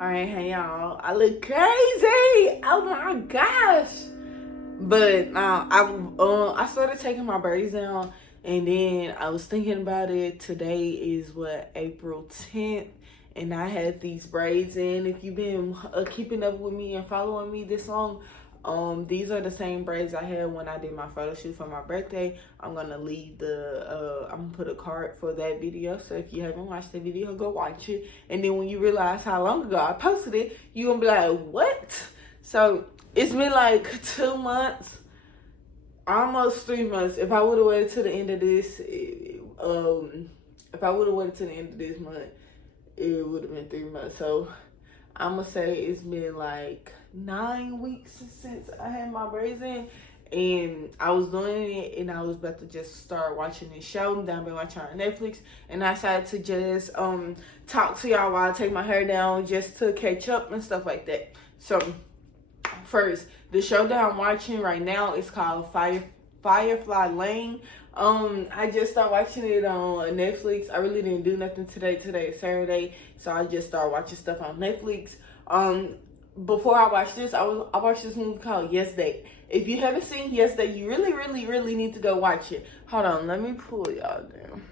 Alright, hey y'all. I look crazy. Oh my gosh. But I started taking my braids down, and then I was thinking about it. Today is what, April 10th, and I had these braids in. If you've been keeping up with me and following me this long, these are the same braids I had when I did my photo shoot for my birthday. I'm gonna leave I'm gonna put a card for that video, so if you haven't watched the video, go watch it. And then when you realize how long ago I posted it, you're gonna be like, what? So it's been like 2 months, almost 3 months. If I would have waited to the end of this, if I would have waited to the end of this month, it would have been 3 months. So I'm gonna say it's been like 9 weeks since I had my braids in, and I was doing it, and I was about to just start watching this show that I've been watching on Netflix, and I decided to just talk to y'all while I take my hair down, just to catch up and stuff like that. So first, the show that I'm watching right now is called Firefly Lane. I just started watching it on Netflix. I really didn't do nothing today. Today is Saturday, so I just started watching stuff on Netflix. Before I watched this, I watched this movie called Yes Day. If you haven't seen Yes Day, you really need to go watch it. Hold on, let me pull y'all down.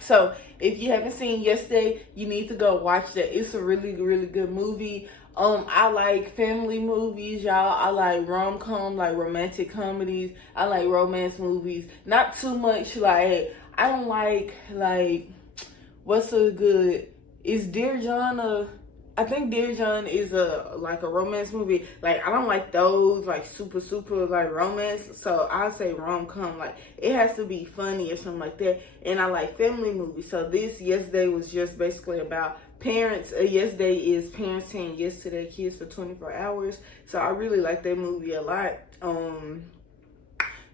So if you haven't seen Yes Day, you need to go watch that. It's a really good movie. I like family movies, y'all. I like rom-com, like romantic comedies. I like romance movies. Not too much, like, I don't like what's so good? Is Dear John I think Dear John is a romance movie. Like, I don't like those, like, super, like, romance. So, I say rom-com. Like, it has to be funny or something like that. And I like family movies. So, this Yes Day was just basically about parents. Yes Day is parents saying yes to their kids for 24 hours. So, I really like that movie a lot.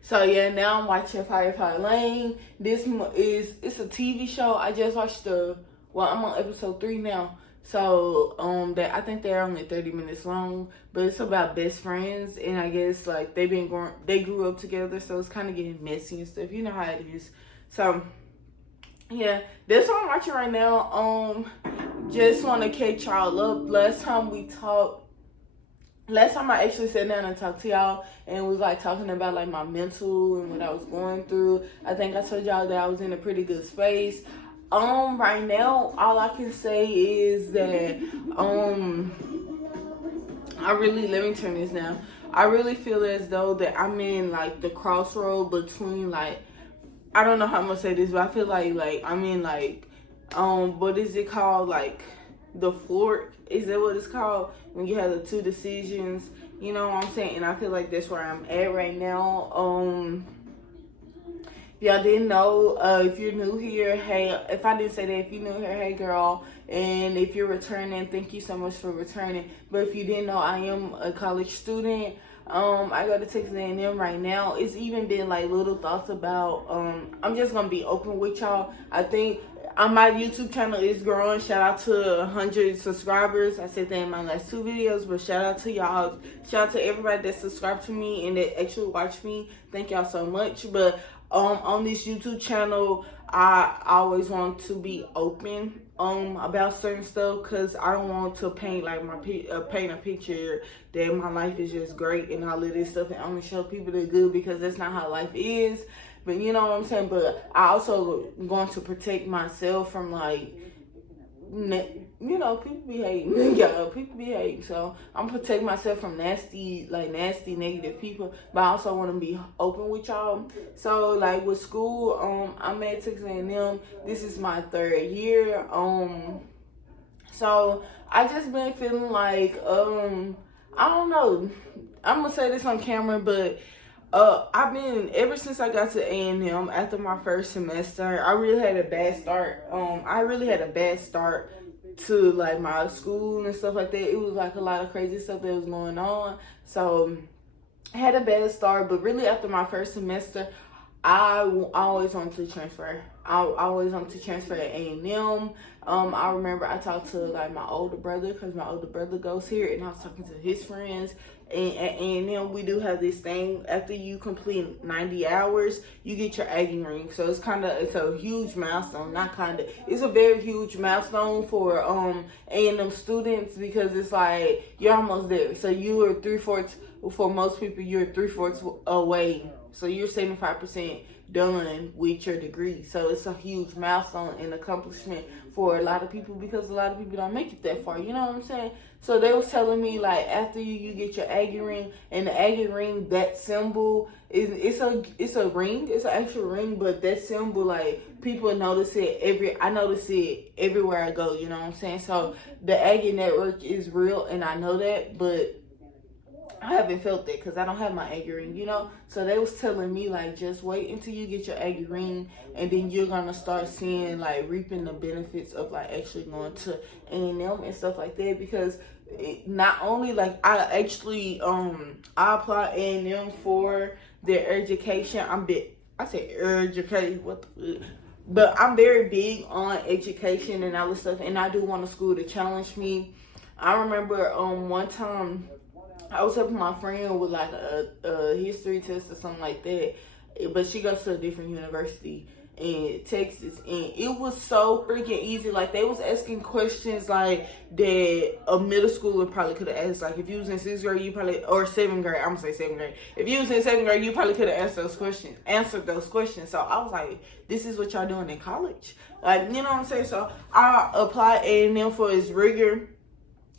So, yeah, now I'm watching Firefly Lane. It's a TV show. I just watched I'm on episode 3 now. So, I think they're only 30 minutes long, but it's about best friends, and I guess, like, they grew up together, so it's kind of getting messy and stuff. You know how it is. So, yeah, that's what I'm watching right now. Just want to catch y'all up. Last time I actually sat down and talked to y'all and was, like, talking about, like, my mental and what I was going through. I think I told y'all that I was in a pretty good space. Right now, all I can say is that, let me turn this down. I really feel as though that I'm in, like, the crossroad between, like, I don't know how I'm gonna say this, but I feel like, I'm in, like, what is it called? Like, the fork? Is that what it's called? When you have the two decisions, you know what I'm saying? And I feel like that's where I'm at right now. Y'all didn't know, if you're new here, hey, if I didn't say that, if you're new here, hey girl, and if you're returning, thank you so much for returning. But if you didn't know, I am a college student. I go to Texas A&M right now. It's even been like little thoughts about, I'm just gonna be open with y'all. I think my YouTube channel is growing. Shout out to 100 subscribers. I said that in my last 2 videos, but shout out to y'all. Shout out to everybody that subscribed to me and that actually watched me. Thank y'all so much. But on this YouTube channel, I always want to be open about certain stuff, because I don't want to paint like paint a picture that my life is just great and all of this stuff, and only show people the good, because that's not how life is. But you know what I'm saying? But I also going to protect myself from, like, people be hating. Yeah, people be hating. So I'm protecting myself from nasty, negative people. But I also want to be open with y'all. So, like, with school, I'm at Texas A&M. This is my 3rd year. So I just been feeling like, I don't know. I'm gonna say this on camera, but I've been, ever since I got to A&M after my first semester, I really had a bad start. To, like, my school and stuff like that. It was, like, a lot of crazy stuff that was going on. So I had a bad start, but really after my first semester, I always wanted to transfer. I always wanted to transfer to A&M. I remember I talked to like my older brother, because my older brother goes here, and I was talking to his friends. And then we do have this thing, after you complete 90 hours, you get your Aggie ring. So it's a huge milestone, it's a very huge milestone for A&M students, because it's like you're almost there. So you are 3/4, for most people, you're 3/4 away. So you're 75% done with your degree. So it's a huge milestone and accomplishment for a lot of people, because a lot of people don't make it that far. You know what I'm saying? So they was telling me, like, after you get your Aggie ring, and the Aggie ring, that symbol it's a ring, it's an actual ring, but that symbol, like, people notice it I notice it everywhere I go. You know what I'm saying? So the Aggie network is real, and I know that, but I haven't felt that because I don't have my Aggie ring, you know? So they was telling me, like, just wait until you get your Aggie ring, and then you're going to start seeing, like, reaping the benefits of, like, actually going to A&M and stuff like that. Because not only, like, I actually, I apply A&M for their education. I say education, what the fuck? But I'm very big on education and all this stuff, and I do want a school to challenge me. I remember one time I was helping my friend with like a history test or something like that, but she goes to a different university in Texas, and it was so freaking easy. Like, they was asking questions like that a middle schooler probably could have asked. Like, if you was in 6th grade, you probably, or 7th grade, I'm gonna say 7th grade. If you was in 7th grade, you probably could have answered those questions. So I was like, this is what y'all doing in college, like, you know what I'm saying? So I applied A&M for its rigor.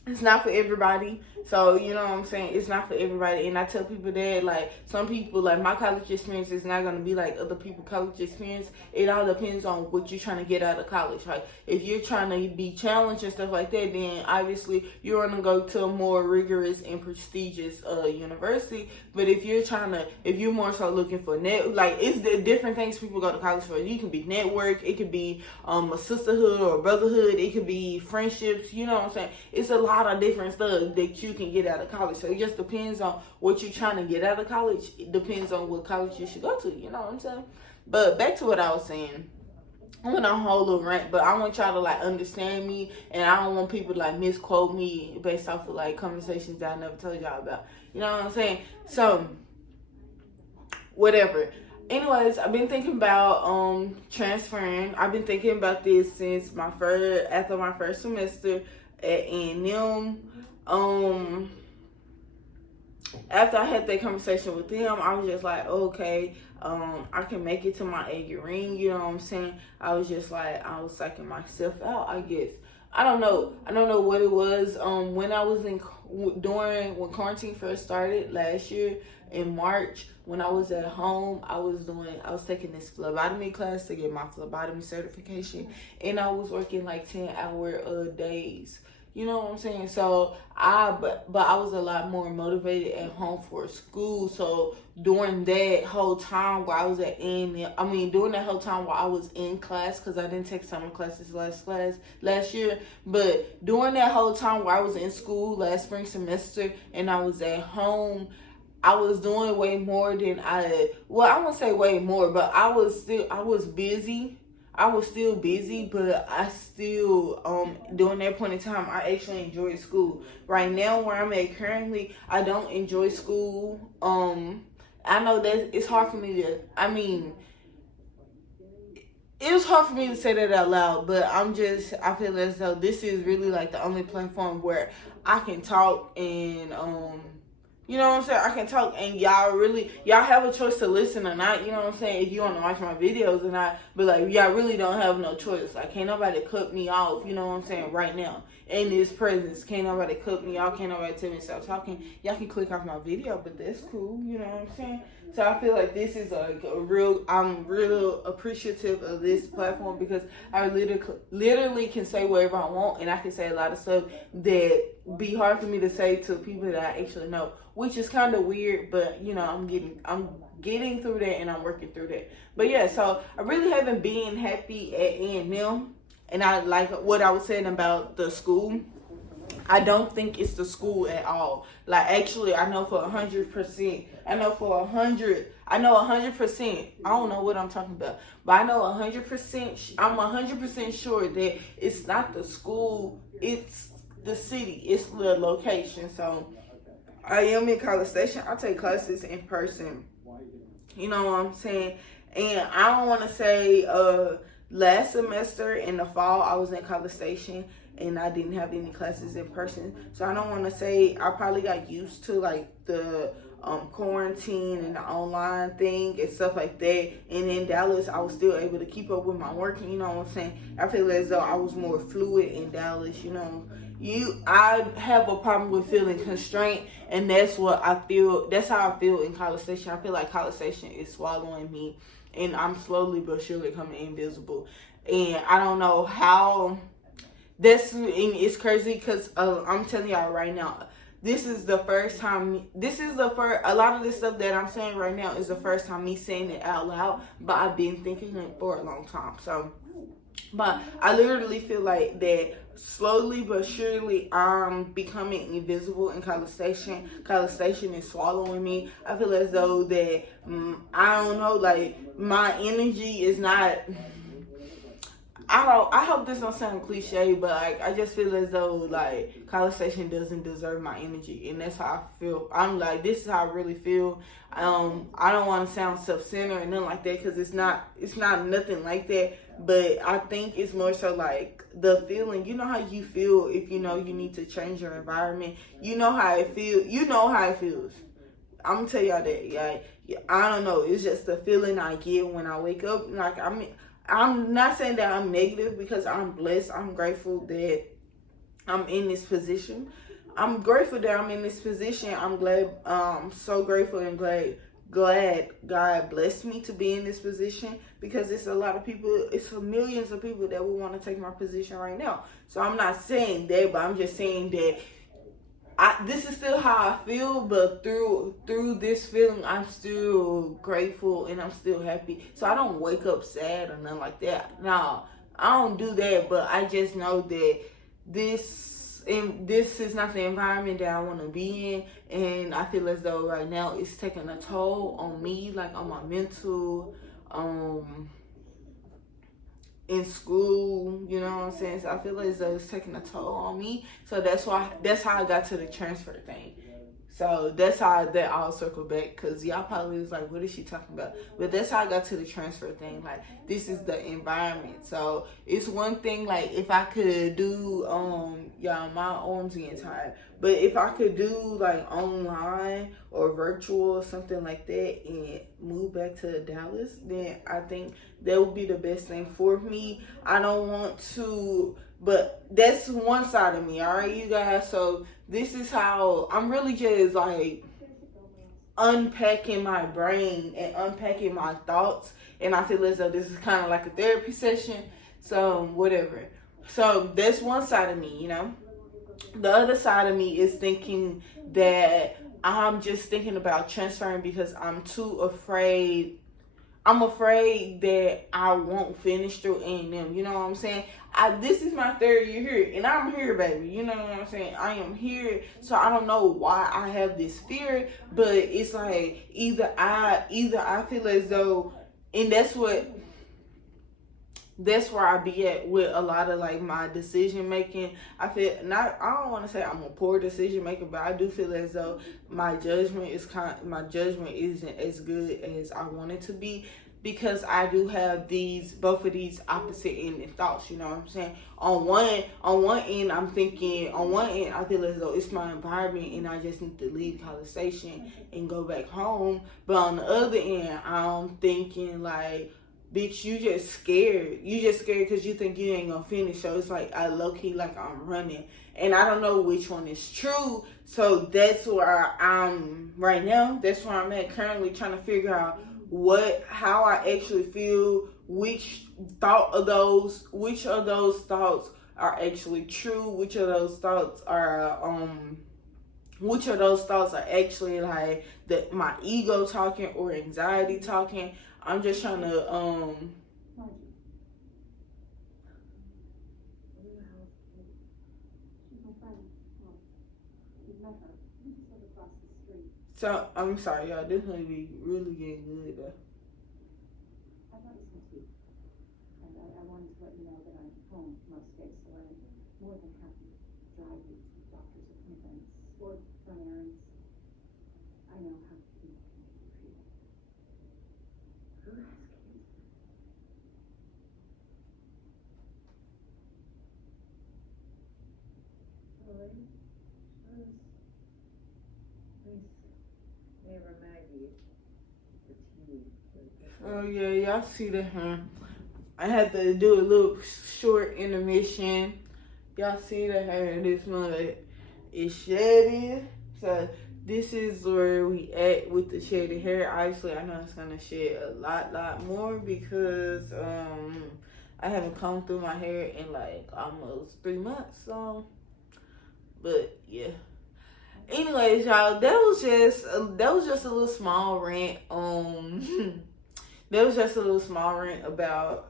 It's not for everybody. So, you know what I'm saying? It's not for everybody. And I tell people that, like, some people, like, my college experience is not going to be like other people's college experience. It all depends on what you're trying to get out of college. Like, if you're trying to be challenged and stuff like that, then obviously you're going to go to a more rigorous and prestigious university. But if you're more so looking for it's the different things people go to college for. You can be network. It could be a sisterhood or a brotherhood. It could be friendships. You know what I'm saying? It's a lot of different stuff that you can get out of college. So it just depends on what you're trying to get out of college. It depends on what college you should go to. You know what I'm saying? But back to what I was saying. I went on a whole little rant, but I want y'all to, like, understand me, and I don't want people to, like, misquote me based off of, like, conversations that I never told y'all about. You know what I'm saying? So, whatever. Anyways, I've been thinking about transferring. I've been thinking about this since after my first semester at A&M. After I had that conversation with them, I was just like, okay, I can make it to my Aggie ring. You know what I'm saying? I was psyching myself out, I guess. I don't know what it was. When I was when quarantine first started last year in March, when I was at home, I was taking this phlebotomy class to get my phlebotomy certification, and I was working like 10-hour days. You know what I'm saying? So but I was a lot more motivated at home for school. So during that whole time while I was during that whole time while I was in class, because I didn't take summer classes last year, but during that whole time while I was in school last spring semester and I was at home, I was doing way more than I won't say way more, but I was busy. I was still busy, but I still, during that point in time, I actually enjoyed school. Right now, where I'm at currently, I don't enjoy school. I know that it's hard for me to, it was hard for me to say that out loud, but I feel as though this is really like the only platform where I can talk and, you know what I'm saying? I can talk, and y'all have a choice to listen or not. You know what I'm saying? If you want to watch my videos or not, but like, y'all really don't have no choice. Like, can't nobody cut me off. You know what I'm saying? Right now, in this presence, can't nobody cut me off. Can't nobody tell me to stop talking. Y'all can click off my video, but that's cool. You know what I'm saying? So I feel like this is I'm real appreciative of this platform, because I literally can say whatever I want, and I can say a lot of stuff that be hard for me to say to people that I actually know, which is kind of weird, but you know, I'm getting through that, and I'm working through that. But yeah, so I really haven't been happy at A&M, and I like what I was saying about the school. I don't think it's the school at all. Like, actually, I know for 100%. I know 100%. I don't know what I'm talking about, but I know 100%. I'm 100% sure that it's not the school. It's the city. It's the location. So I am in College Station. I take classes in person. You know what I'm saying? And I don't want to say last semester in the fall I was in College Station and I didn't have any classes in person. So I don't want to say, I probably got used to like the quarantine and the online thing and stuff like that. And in Dallas, I was still able to keep up with my work. And you know what I'm saying? I feel as though I was more fluid in Dallas. You know, I have a problem with feeling constrained, and that's what I feel. That's how I feel in College Station. I feel like College Station is swallowing me, and I'm slowly but surely becoming invisible. And I don't know how. It's crazy because I'm telling y'all right now, this is the first time. A lot of this stuff that I'm saying right now is the first time me saying it out loud, but I've been thinking it for a long time. So, but I literally feel like that slowly but surely I'm becoming invisible in College Station. College Station is swallowing me. I feel as though that, I don't know, like my energy is not. I hope this don't sound cliche, but like I just feel as though like College Station doesn't deserve my energy, and that's how I feel. I'm like, this is how I really feel. I don't want to sound self-centered and nothing like that, because it's not nothing like that. But I think it's more so like the feeling. You know how you feel if you know you need to change your environment. You know how it feels. You know how it feels. I'm gonna tell y'all that. Yeah, I don't know. It's just the feeling I get when I wake up. Like, I'm not saying that I'm negative, because I'm blessed. I'm grateful that I'm in this position. I'm grateful that I'm in this position. I'm glad, so grateful and glad God blessed me to be in this position, because it's a lot of people, it's millions of people that would want to take my position right now. So I'm not saying that, but I'm just saying that this is still how I feel, but through this feeling, I'm still grateful and I'm still happy. So I don't wake up sad or nothing like that. No, I don't do that, but I just know that this is not the environment that I want to be in, and I feel as though right now it's taking a toll on me, like on my mental, in school, you know what I'm saying? So I feel as though it's taking a toll on me. So that's how I got to the transfer thing. So that's how that all circled back, because y'all probably was like, what is she talking about? But that's how I got to the transfer thing. Like, this is the environment. So it's one thing, like, if I could do, y'all, my arms getting tired. But if I could do, like, online or virtual or something like that and move back to Dallas, then I think that would be the best thing for me. I don't want to, but that's one side of me, all right, you guys? So this is how I'm really just like unpacking my brain and unpacking my thoughts, and I feel as though this is kind of like a therapy session. So whatever. So that's one side of me, you know. The other side of me is thinking that I'm just thinking about transferring because I'm too afraid. I'm afraid that I won't finish through A&M. You know what I'm saying? This is my third year here, and I'm here, baby. You know what I'm saying? I am here, so I don't know why I have this fear, but it's like either I feel as though, and that's where I be at with a lot of like my decision making. I don't want to say I'm a poor decision maker, but I do feel as though my judgment isn't as good as I want it to be, because I do have both of these opposite ending thoughts. You know what I'm saying? On one end, I feel as though it's my environment and I just need to leave College Station and go back home. But on the other end, I'm thinking like, bitch, you just scared. You just scared because you think you ain't gonna finish. So it's like I low-key like I'm running. And I don't know which one is true. So that's where I'm right now. That's where I'm at currently, trying to figure out how I actually feel, which of those thoughts are actually true, which of those thoughts are actually like my ego talking or anxiety talking. I'm just trying to So I'm sorry, y'all. This gonna be really getting good though. I thought it was supposed to be. And I wanted to let you know that I'm home most days, so I'm more than happy to drive you to doctor's appointments or run errands. I know how people can make you feel. Who has cancer? Roy? Never Maggie. The TV. Oh yeah, y'all see that, huh? I had to do a little short intermission. Y'all see the hair this month is shedding. So this is where we at with the shaded hair. Obviously, I know it's gonna shed a lot more because I haven't combed through my hair in like almost 3 months. So, but yeah. Anyways, y'all, that was just a little small rant. That was just a little small rant about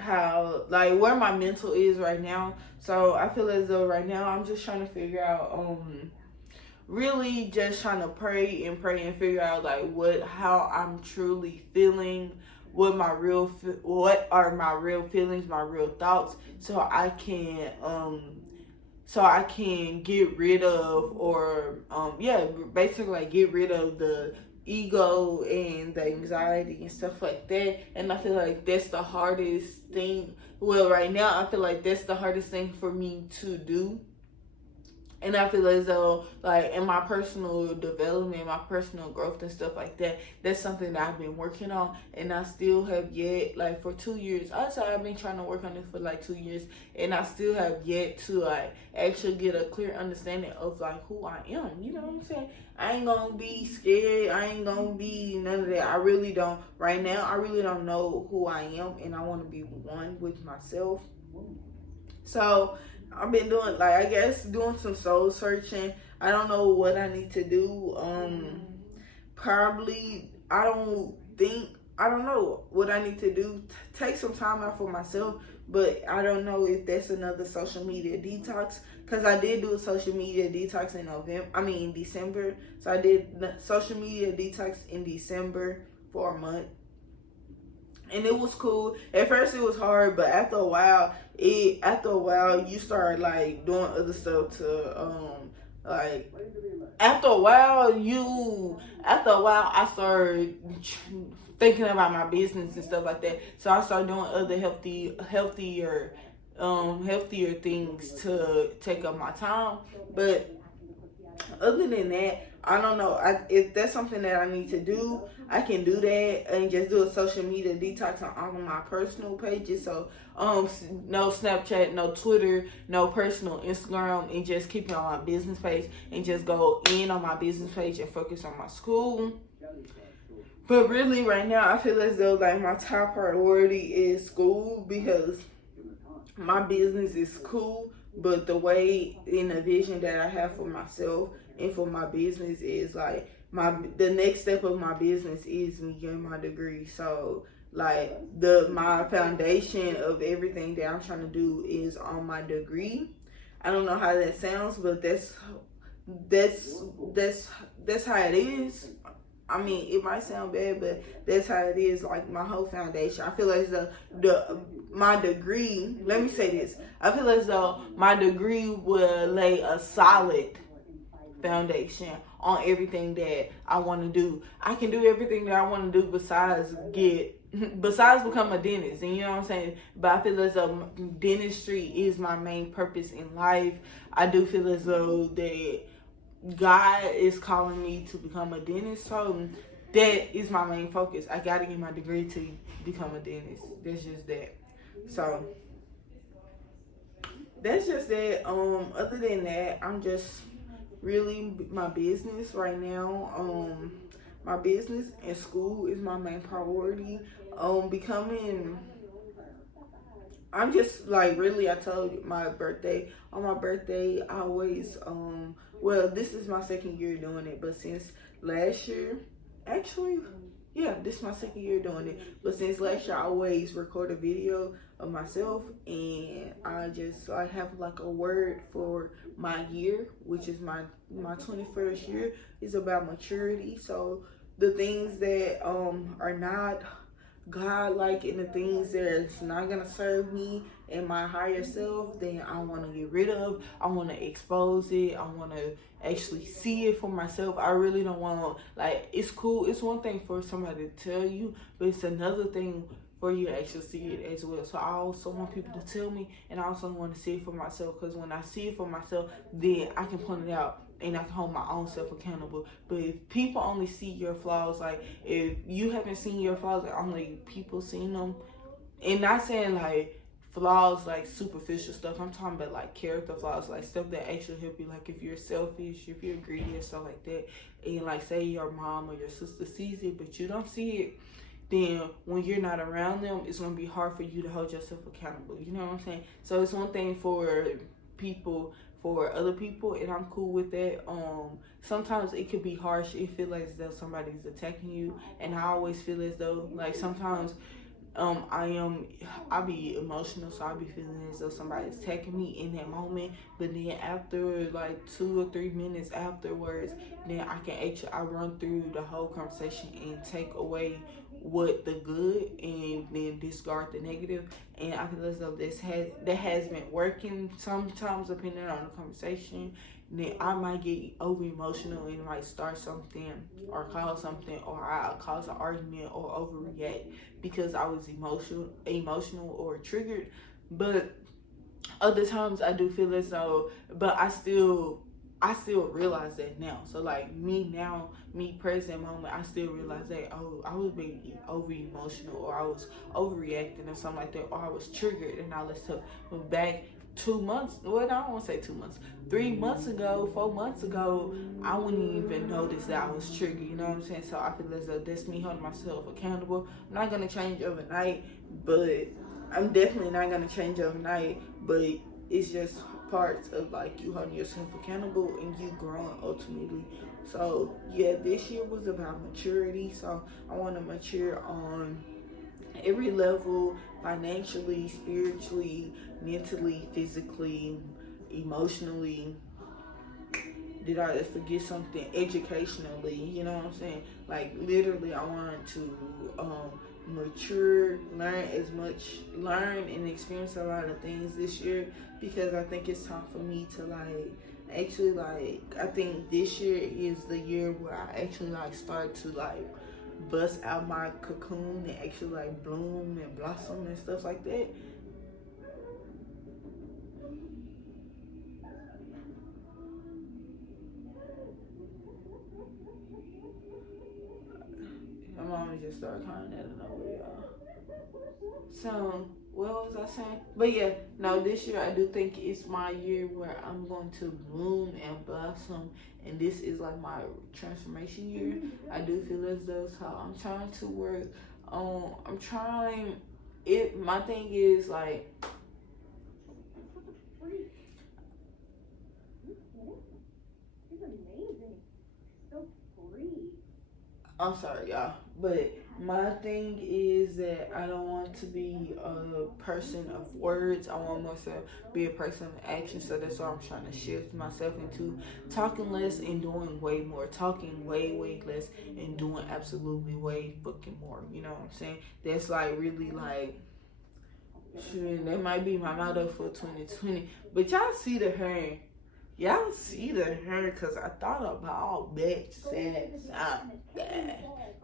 how, like, where my mental is right now. So I feel as though right now I'm just trying to figure out, really just trying to pray and figure out like how I'm truly feeling, what are my real feelings, my real thoughts, so I can get rid of, or basically like get rid of the ego and the anxiety and stuff like that. And I feel like that's the hardest thing. Well, right now I feel like that's the hardest thing for me to do. And I feel as though, like, in my personal development, my personal growth and stuff like that, that's something that I've been working on. And I still have yet, like, for 2 years, I've been trying to work on this for, like, 2 years. And I still have yet to, like, actually get a clear understanding of, like, who I am. You know what I'm saying? I ain't gonna be scared. I ain't gonna be none of that. I really don't. Right now, I really don't know who I am. And I want to be one with myself. So I've been doing, like, I guess doing some soul searching. I don't know what I need to do. Probably, I don't know what I need to do. Take some time out for myself, but I don't know if that's another social media detox, because I did do a social media detox in December. So I did social media detox in December for a month. And it was cool. At first it was hard, but after a while you start like doing other stuff to after a while I started thinking about my business and stuff like that. So I started doing other healthier things to take up my time. But other than that, I don't know. If that's something that I need to do, I can do that and just do a social media detox on all of my personal pages. So, no Snapchat, no Twitter, no personal Instagram, and just keep it on my business page and just go in on my business page and focus on my school. But really, right now, I feel as though like my top priority is school, because my business is cool, but the way in the vision that I have for myself and for my business is like the next step of my business is me getting my degree. So like my foundation of everything that I'm trying to do is on my degree. I don't know how that sounds, but that's how it is. I mean, it might sound bad, but that's how it is. Like my whole foundation. I feel as though my degree. Let me say this. I feel as though my degree will lay a solid foundation on everything that I want to do. I can do everything that I want to do besides become a dentist, and you know what I'm saying? But I feel as though dentistry is my main purpose in life. I do feel as though that God is calling me to become a dentist, so that is my main focus. I gotta get my degree to become a dentist. That's just that. So that's just that. Other than that, I'm just really my business right now. My business and school is my main priority. I'm just like really. I told you on my birthday, I always this is my second year doing it, but since last year, this is my second year doing it. But since last year, I always record a video of myself, and I just like have like a word for my year, which is my 21st year, is about maturity. So the things that are not God like, and the things that's not gonna serve me and my higher self, then I want to get rid of. I want to expose it. I want to actually see it for myself. I really don't want to, like, it's cool. It's one thing for somebody to tell you, but it's another thing for you to actually see it as well. So I also want people to tell me, and I also want to see it for myself, because when I see it for myself, then I can point it out and I can hold my own self accountable. But if people only see your flaws, like if you haven't seen your flaws and only people seen them, and not saying like flaws like superficial stuff, I'm talking about like character flaws, like stuff that actually help you, like if you're selfish, if you're greedy and stuff like that, and like say your mom or your sister sees it but you don't see it, then when you're not around them, it's going to be hard for you to hold yourself accountable. You know what I'm saying? So it's one thing for other people, and I'm cool with that. Sometimes it could be harsh. It feels like as though somebody's attacking you, and I always feel as though, like, sometimes I be emotional, so I be feeling as though somebody's attacking me in that moment. But then after like 2 or 3 minutes afterwards, then I run through the whole conversation and take away what the good and then discard the negative. And I feel as though that has been working sometimes, depending on the conversation. Then I might get over emotional and might start something or cause something, or I'll cause an argument or overreact because I was emotional or triggered. But other times I do feel as though, but I still realize that now. So like me present moment, I still realize that, oh, I was being over emotional, or I was overreacting or something like that, or I was triggered, and I let's went back 2 months. Well, I don't want to say 2 months. 3 months ago, 4 months ago, I wouldn't even notice that I was triggered. You know what I'm saying? So I feel as though that's me holding myself accountable. I'm not gonna change overnight, but I'm definitely not gonna change overnight. But it's just parts of like you holding yourself accountable and you growing ultimately. So yeah, this year was about maturity. So I want to mature on every level: financially, spiritually, mentally, physically, emotionally. Did I forget something? Educationally, you know what I'm saying? Like literally, I wanted to mature, learn and experience a lot of things this year, because I think it's time for me to I think this year is the year where I actually start to bust out my cocoon and actually bloom and blossom and stuff like that. My mama just started crying out of nowhere, y'all. So, what was I saying? But yeah, no, this year I do think it's my year where I'm going to bloom and blossom, and this is like my transformation year. I do feel as though, so I'm trying to work on, my thing is I'm sorry, y'all, but my thing is that I don't want to be a person of words. I want myself to be a person of action. So that's why I'm trying to shift myself into talking less and doing way more. Talking way, way less and doing absolutely way fucking more. You know what I'm saying? That's really shit, that might be my motto for 2020. But y'all see the hair. Y'all see the hair, because I thought about all that said.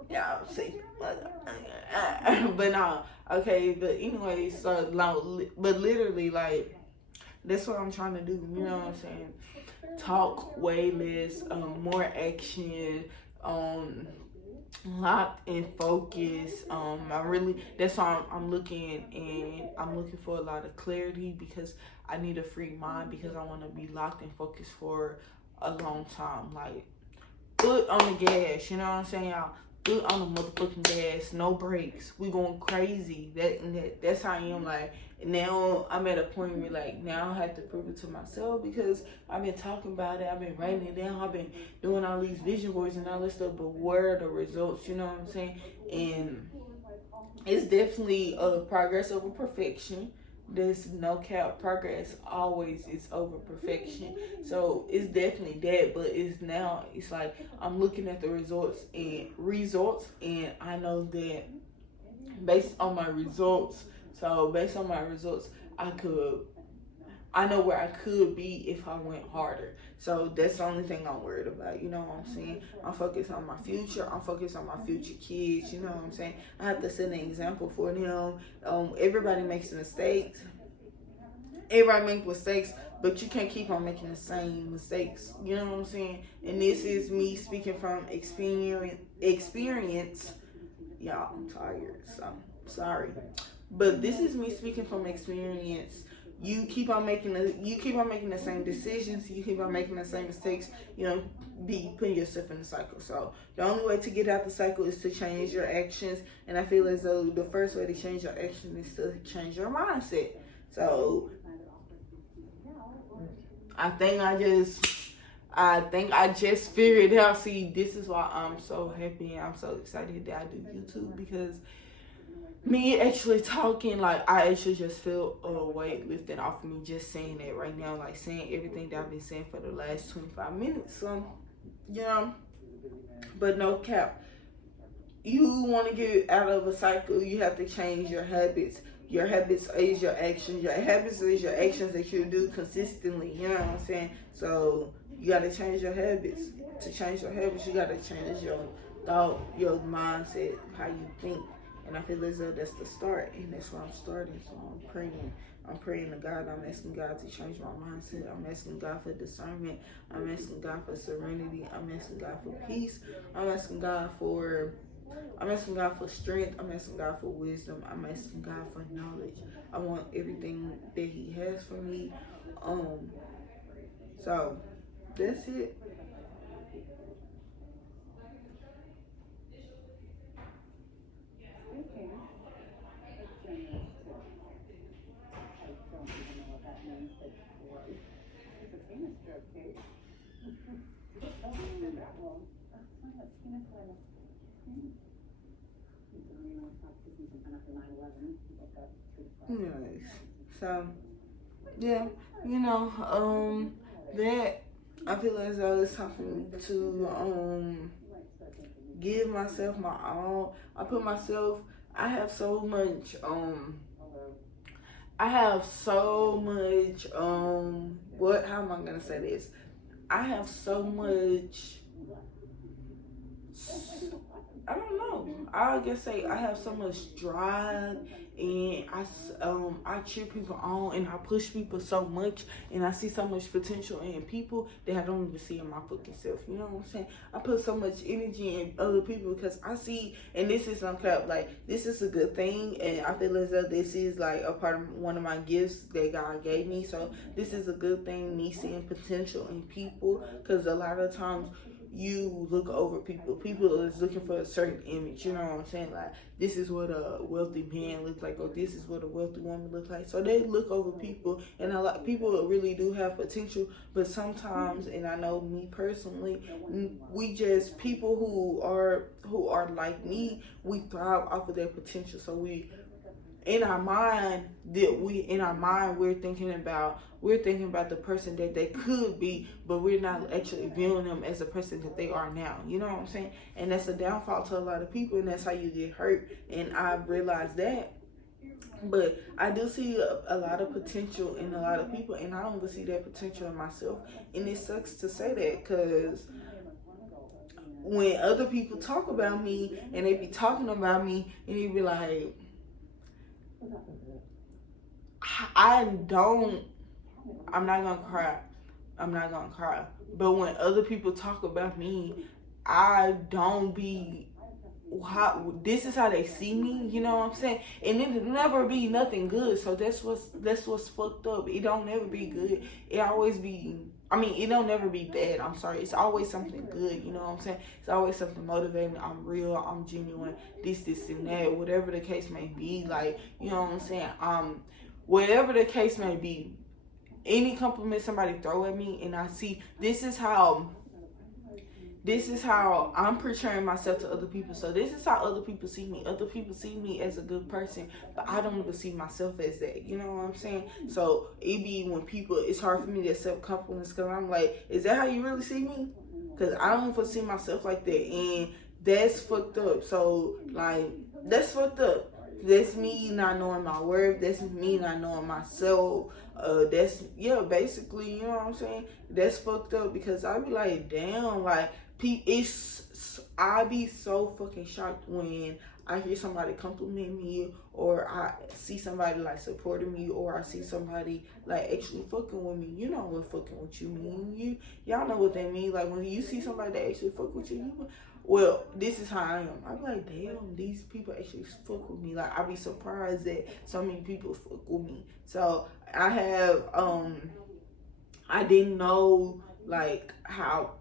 Y'all see. But no. Okay, but anyway, so, but literally, that's what I'm trying to do. You know what I'm saying? Talk way less, more action, locked and focused. That's why I'm looking for a lot of clarity, because I need a free mind, because I want to be locked and focused for a long time. Foot on the gas, you know what I'm saying, y'all? Foot on the motherfucking gas, no brakes. We going crazy. That's how I am. Now I'm at a point where now I have to prove it to myself, because I've been talking about it, I've been writing it down, I've been doing all these vision boards and all this stuff, but where are the results? You know what I'm saying? And it's definitely a progress over perfection. There's no cap. Progress always is over perfection. So it's definitely that, but it's like I'm looking at the results, and I know that based on my results. So based on my results, I know where I could be if I went harder. So that's the only thing I'm worried about. You know what I'm saying? I'm focused on my future. I'm focused on my future kids. You know what I'm saying? I have to set an example for them. Everybody makes mistakes. Everybody makes mistakes, but you can't keep on making the same mistakes. You know what I'm saying? And this is me speaking from experience. Y'all, I'm tired, so sorry. But this is me speaking from experience. You keep on making the same decisions. You keep on making the same mistakes. You know, be putting yourself in the cycle. So the only way to get out the cycle is to change your actions. And I feel as though the first way to change your actions is to change your mindset. So I think I just figured it out. See, this is why I'm so happy and I'm so excited that I do YouTube, because me actually talking, like, I actually just feel a weight lifted off of me just saying that right now, like saying everything that I've been saying for the last 25 minutes. So, yeah, but no cap. You want to get out of a cycle, you have to change your habits. Your habits is your actions. Your habits is your actions that you do consistently. You know what I'm saying? So you got to change your habits. To change your habits, you got to change your thought, your mindset, how you think. And I feel as though that's the start, and that's where I'm starting. So I'm praying. I'm praying to God. I'm asking God to change my mindset. I'm asking God for discernment. I'm asking God for serenity. I'm asking God for peace. I'm asking God for strength. I'm asking God for wisdom. I'm asking God for knowledge. I want everything that He has for me. So that's it. Nice. So yeah, that I feel as though it's time for me to give myself my all. I have so much how am I gonna say this? I have so much, I don't know. I guess say I have so much drive, and I cheer people on, and I push people so much, and I see so much potential in people that I don't even see in my fucking self. You know what I'm saying? I put so much energy in other people because I see, and this is some crap. Like, this is a good thing, and I feel as though this is like a part of one of my gifts that God gave me. So this is a good thing, me seeing potential in people, because a lot of times you look over people. People is looking for a certain image, you know what I'm saying? Like, this is what a wealthy man looks like, or this is what a wealthy woman looks like. So they look over people, and a lot of people really do have potential, but sometimes, and I know me personally, we just, people who are like me, we thrive off of their potential. So in our mind, we're thinking about the person that they could be, but we're not actually viewing them as the person that they are now. You know what I'm saying? And that's a downfall to a lot of people, and that's how you get hurt. And I've realized that. But I do see a lot of potential in a lot of people, and I don't even see that potential in myself. And it sucks to say that, because when other people talk about me, and they be talking about me, and they be like, I'm not gonna cry. But when other people talk about me, I don't be, this is how they see me, you know what I'm saying? And it'll never be nothing good. So that's what's fucked up. It don't never be good. It always be, it don't never be bad. I'm sorry. It's always something good, you know what I'm saying? It's always something motivating. I'm real, I'm genuine, this and that, whatever the case may be. Like, you know what I'm saying? Whatever the case may be, any compliment somebody throw at me, and I see, this is how this is how I'm portraying myself to other people. So this is how other people see me. Other people see me as a good person, but I don't even see myself as that. You know what I'm saying? So it be when people, it's hard for me to accept compliments because I'm like, is that how you really see me? Because I don't even see myself like that, and that's fucked up. So like, that's fucked up. That's me not knowing my worth. That's me not knowing myself. That's, yeah, basically, you know what I'm saying? That's fucked up because I be like, damn, like, I be so fucking shocked when I hear somebody compliment me, or I see somebody like supporting me, or I see somebody like actually fucking with me. You know what fucking with you mean. Y'all know what that mean. Like when you see somebody that actually fuck with you, well, this is how I am. I be like, damn, these people actually fuck with me. Like I be surprised that so many people fuck with me. So I have I didn't know like how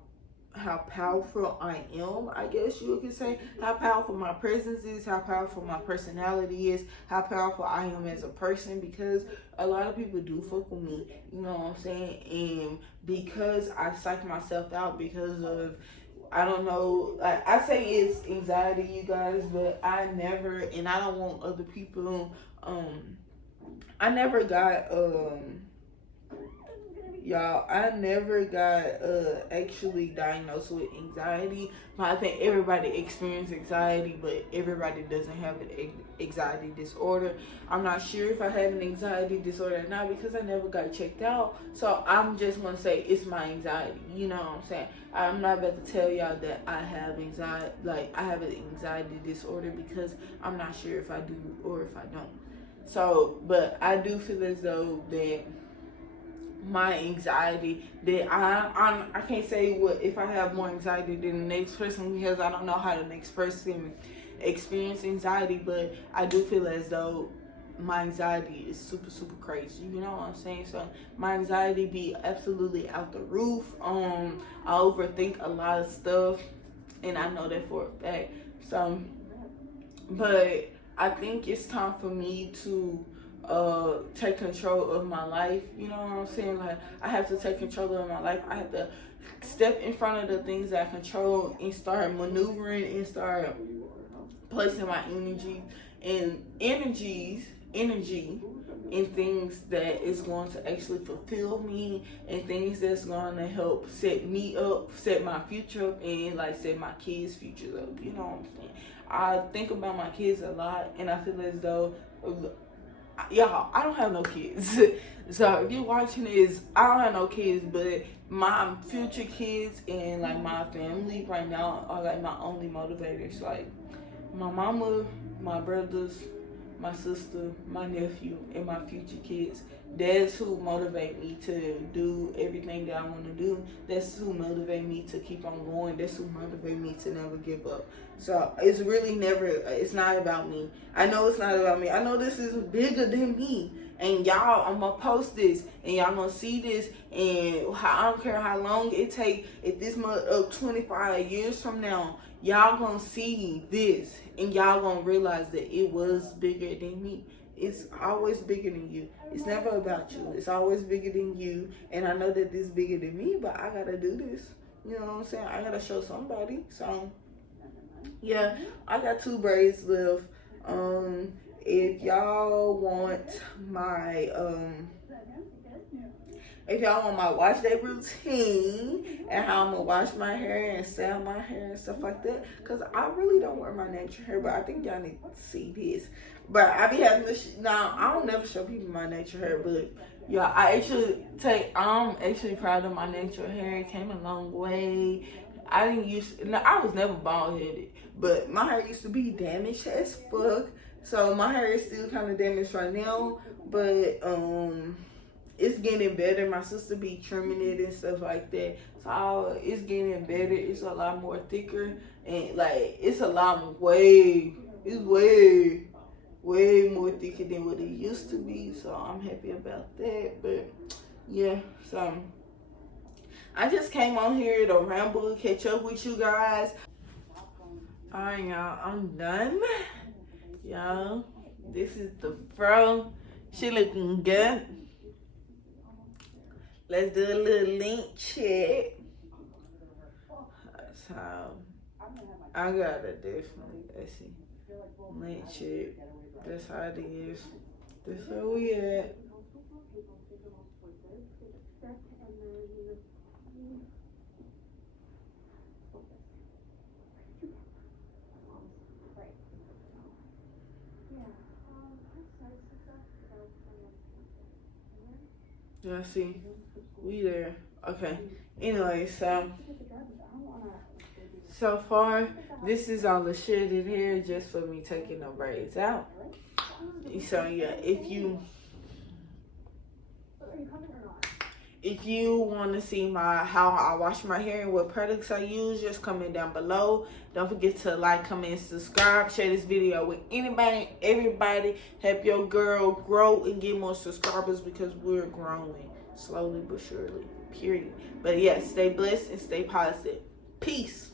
powerful I am, I guess you could say. How powerful my presence is, how powerful my personality is, how powerful I am as a person, because a lot of people do fuck with me, you know what I'm saying? And because I psych myself out because of, I don't know, like I say it's anxiety, you guys, but I never, and I don't want other people, I never got, y'all, I never got actually diagnosed with anxiety. But I think everybody experiences anxiety, but everybody doesn't have an anxiety disorder. I'm not sure if I have an anxiety disorder or not because I never got checked out. So I'm just gonna say it's my anxiety. You know what I'm saying? I'm not about to tell y'all that I have anxiety, like I have an anxiety disorder, because I'm not sure if I do or if I don't. So, but I do feel as though that my anxiety, that I can't say what if I have more anxiety than the next person, because I don't know how the next person experience anxiety, but I do feel as though my anxiety is super crazy, you know what I'm saying? So my anxiety be absolutely out the roof. I overthink a lot of stuff, and I know that for a fact. So, but I think it's time for me to take control of my life. You know what I'm saying? Like I have to take control of my life. I have to step in front of the things that I control and start maneuvering and start placing my energy in things that is going to actually fulfill me, and things that's going to help set me up, set my future up, and like set my kids' futures up. You know what I'm saying? I think about my kids a lot, and I feel as though, y'all, I don't have no kids. So if you're watching this, I don't have no kids, but my future kids and like my family right now are like my only motivators. Like my mama, my brothers, my sister, my nephew, and my future kids. That's who motivate me to do everything that I want to do. That's who motivate me to keep on going. That's who motivate me to never give up. So it's really never, it's not about me. I know it's not about me. I know this is bigger than me. And y'all, I'm going to post this, and y'all going to see this, and I don't care how long it take. If this month, 25 years from now, y'all going to see this, and y'all going to realize that it was bigger than me. It's always bigger than you. It's never about you. It's always bigger than you. And I know that this is bigger than me, but I got to do this. You know what I'm saying? I got to show somebody. So, yeah, I got 2 braids left. If y'all want my wash day routine and how I'm gonna wash my hair and style my hair and stuff like that, because I really don't wear my natural hair, but I think y'all need to see this. But I be having this now. I don't never show people my natural hair, but yeah, I'm actually proud of my natural hair. It came a long way. I was never bald headed, but my hair used to be damaged as fuck. So my hair is still kind of damaged right now, but it's getting better. My sister be trimming it and stuff like that. So it's getting better. It's a lot more thicker, and like it's way more thicker than what it used to be. So I'm happy about that. But yeah, so I just came on here to ramble, catch up with you guys. Alright, y'all, I'm done. Y'all, this is the fro. She looking good. Let's do a little link check. So I gotta definitely, let's see, link shit. That's how it is. That's where we at. Yeah, see, we there. Okay. Anyway, so far, this is all the shit in here just for me taking the braids out. So yeah, if you want to see how I wash my hair and what products I use, just comment down below. Don't forget to like, comment, subscribe, share this video with anybody, everybody. Help your girl grow and get more subscribers because we're growing slowly but surely. Period. But yeah, stay blessed and stay positive. Peace.